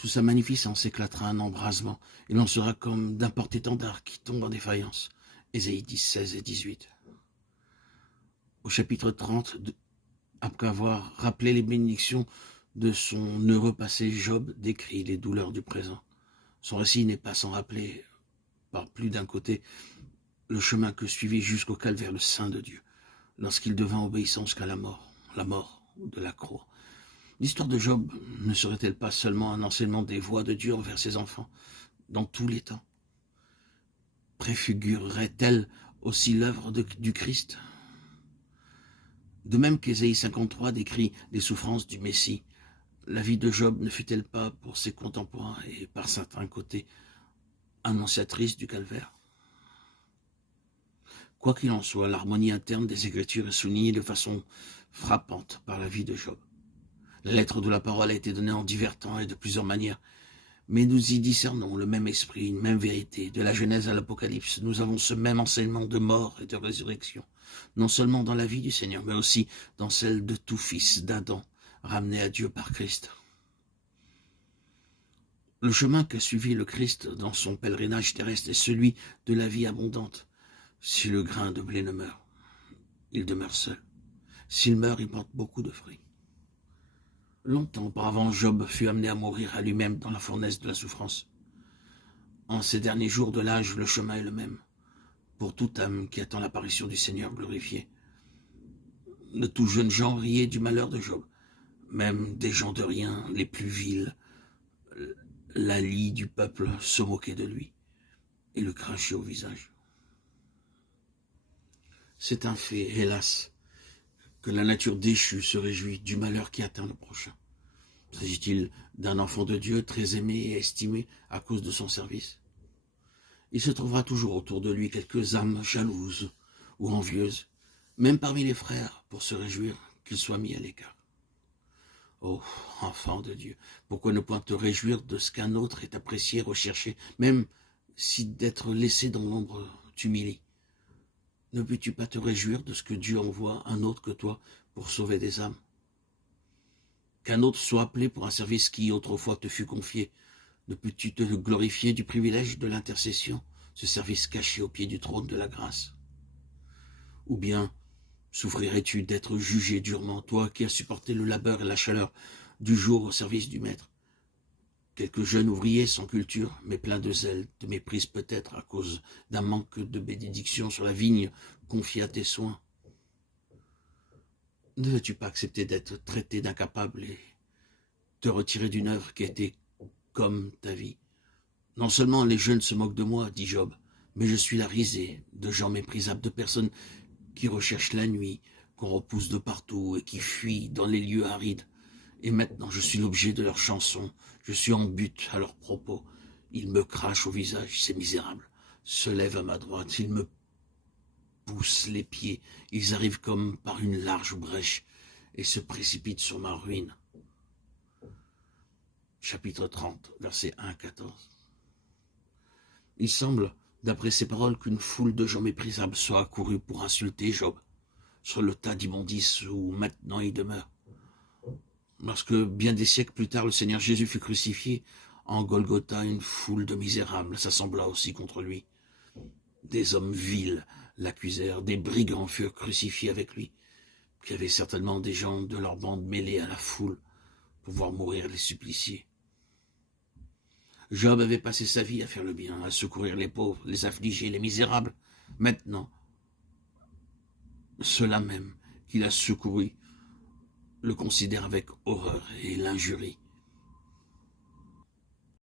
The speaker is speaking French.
Sous sa magnificence éclatera un embrasement, et l'on sera comme d'un porte-étendard qui tombe en défaillance. Ésaïe 10, 16 et 18. Au chapitre 30, après avoir rappelé les bénédictions de son heureux passé, Job décrit les douleurs du présent. Son récit n'est pas sans rappeler, par plus d'un côté, le chemin que suivit jusqu'au calvaire le Saint de Dieu, lorsqu'il devint obéissant jusqu'à la mort de la croix. L'histoire de Job ne serait-elle pas seulement un enseignement des voies de Dieu envers ses enfants, dans tous les temps? Préfigurerait-elle aussi l'œuvre du Christ? De même qu'Ésaïe 53 décrit les souffrances du Messie, la vie de Job ne fut-elle pas, pour ses contemporains et par certains côtés, annonciatrice du calvaire? Quoi qu'il en soit, l'harmonie interne des Écritures est soulignée de façon frappante par la vie de Job. La lettre de la parole a été donnée en divers temps et de plusieurs manières, mais nous y discernons le même esprit, une même vérité. De la Genèse à l'Apocalypse, nous avons ce même enseignement de mort et de résurrection, non seulement dans la vie du Seigneur, mais aussi dans celle de tout fils d'Adam, ramené à Dieu par Christ. Le chemin qu'a suivi le Christ dans son pèlerinage terrestre est celui de la vie abondante. Si le grain de blé ne meurt, il demeure seul. S'il meurt, il porte beaucoup de fruits. Longtemps auparavant, Job fut amené à mourir à lui-même dans la fournaise de la souffrance. En ces derniers jours de l'âge, le chemin est le même, pour toute âme qui attend l'apparition du Seigneur glorifié. De tout jeunes gens riaient du malheur de Job, même des gens de rien, les plus vils, la lie du peuple se moquait de lui et le crachait au visage. C'est un fait, hélas, que la nature déchue se réjouit du malheur qui atteint le prochain. S'agit-il d'un enfant de Dieu très aimé et estimé à cause de son service? Il se trouvera toujours autour de lui quelques âmes jalouses ou envieuses, même parmi les frères, pour se réjouir qu'il soit mis à l'écart. Oh, enfant de Dieu, pourquoi ne point te réjouir de ce qu'un autre est apprécié, recherché, même si d'être laissé dans l'ombre t'humilie? Ne peux-tu pas te réjouir de ce que Dieu envoie un autre que toi pour sauver des âmes? Qu'un autre soit appelé pour un service qui autrefois te fut confié? Ne peux-tu te glorifier du privilège de l'intercession, ce service caché au pied du trône de la grâce? Ou bien souffrirais-tu d'être jugé durement, toi qui as supporté le labeur et la chaleur du jour au service du Maître? Quelques jeunes ouvriers sans culture, mais pleins de zèle, te méprisent peut-être à cause d'un manque de bénédiction sur la vigne confiée à tes soins. Ne veux-tu pas accepter d'être traité d'incapable et te retirer d'une œuvre qui a été comme ta vie? Non seulement les jeunes se moquent de moi, dit Job, mais je suis la risée de gens méprisables, de personnes qui recherchent la nuit, qu'on repousse de partout et qui fuient dans les lieux arides. Et maintenant, je suis l'objet de leurs chansons, je suis en but à leurs propos. Ils me crachent au visage, ces misérables, se lèvent à ma droite, ils me poussent les pieds, ils arrivent comme par une large brèche et se précipitent sur ma ruine. Chapitre 30, versets 1 à 14. Il semble, d'après ces paroles, qu'une foule de gens méprisables soit accourue pour insulter Job sur le tas d'immondices où maintenant il demeure. Lorsque, bien des siècles plus tard, le Seigneur Jésus fut crucifié, en Golgotha, une foule de misérables s'assembla aussi contre lui. Des hommes vils l'accusèrent, des brigands furent crucifiés avec lui, qui avaient certainement des gens de leur bande mêlés à la foule pour voir mourir les suppliciés. Job avait passé sa vie à faire le bien, à secourir les pauvres, les affligés, les misérables. Maintenant, ceux-là même qu'il a secourus le considèrent avec horreur et l'injurient.